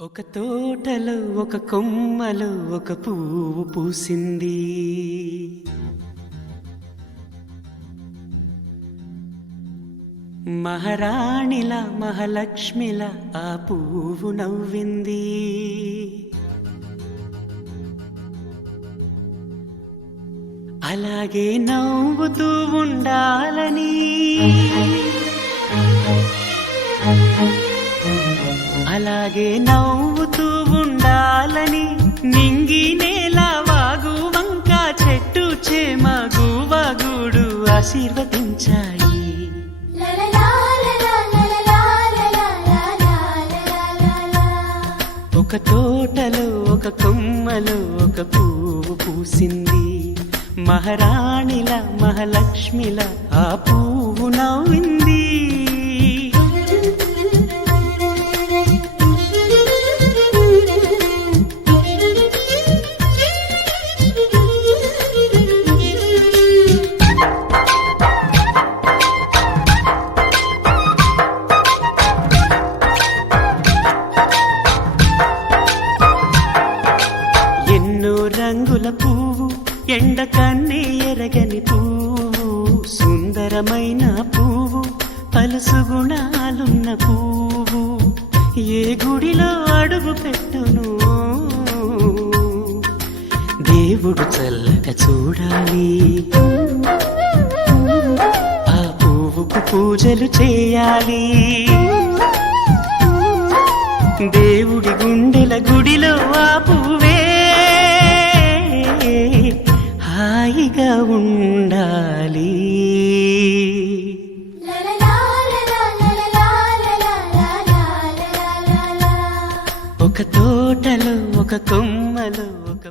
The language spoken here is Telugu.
ఒక తోటలో ఒక కొమ్మలో ఒక పువ్వు పూసింది. మహారాణిలా మహాలక్ష్మిలా ఆ పువ్వు నవ్వింది. అలాగే నవ్వుతూ ఉండాలని, అలాగే నవ్వుతూ ఉండాలని నింగి నేల వాగు వంక చెట్టు చేమ గువగూడు ఆశీర్వదించాయి. ఒక తోటలో ఒక కొమ్మలో ఒక పువ్వు పూసింది. మహారాణిల మహాలక్ష్మిల ఆ పువ్వు నవ్వింది. రంగుల పువ్వు, ఎండ కన్నే ఎరగని పువ్వు, సుందరమైన పువ్వు, పలుసు గుణాలున్న పువ్వు, ఏ గుడిలో అడుగు పెట్టును దేవుడు చల్లగా చూడాలి. ఆ పువ్వుకు పూజలు చేయాలి. దేవుడి గుండెల గుడిలో ఆ పువ్వే హాయిగా ఉండాలి. ఒక తోటలో ఒక కొమ్మలో ఒక